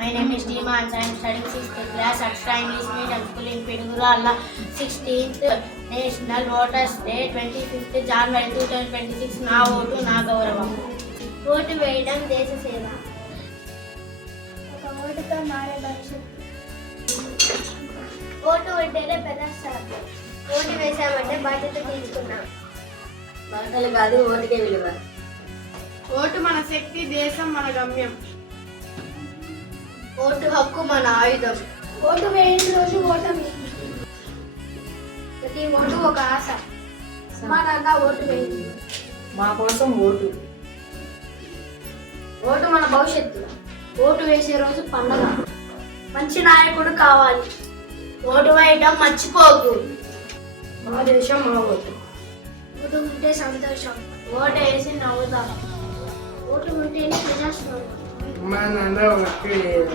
My name is Dimans. I am studying 6th class at Star English Medium School in Piduguralla. 16th National Voters Day, 25th January 2026. నా vote నా గౌరవం. Vote వేయడం దేశ సేవ. ఒక ఓటుతో మారే భవిష్యత్తు. ఓటు ఉంటేనే ప్రజాస్వామ్యం. ఓటు వేసామంటే బాధ్యత తీసుకున్నాం. మాటలు కాదు, ఓటుకే విలువ. ఓటు మన శక్తి, దేశం మన గమ్యం. ఓటు హక్కు మన ఆయుధం. ఓటు వేయని రోజు ఓటమి. ప్రతి ఓటు ఒక ఆశ. మా నాన్న ఓటు వేయండి. మా కోసం ఓటు. ఓటు మన భవిష్యత్తు. ఓటు వేసే రోజు పండుగ. మంచి నాయకుడు కావాలి. ఓటు వేయడం మర్చిపోకు. మా దేశం మా ఓటు. ఓటు ఉంటే సంతోషం. ఓటు వేసి నవ్వుతాం. ఓటు ఉంటేనే ప్రజాస్వామ్యం. మన ఓటు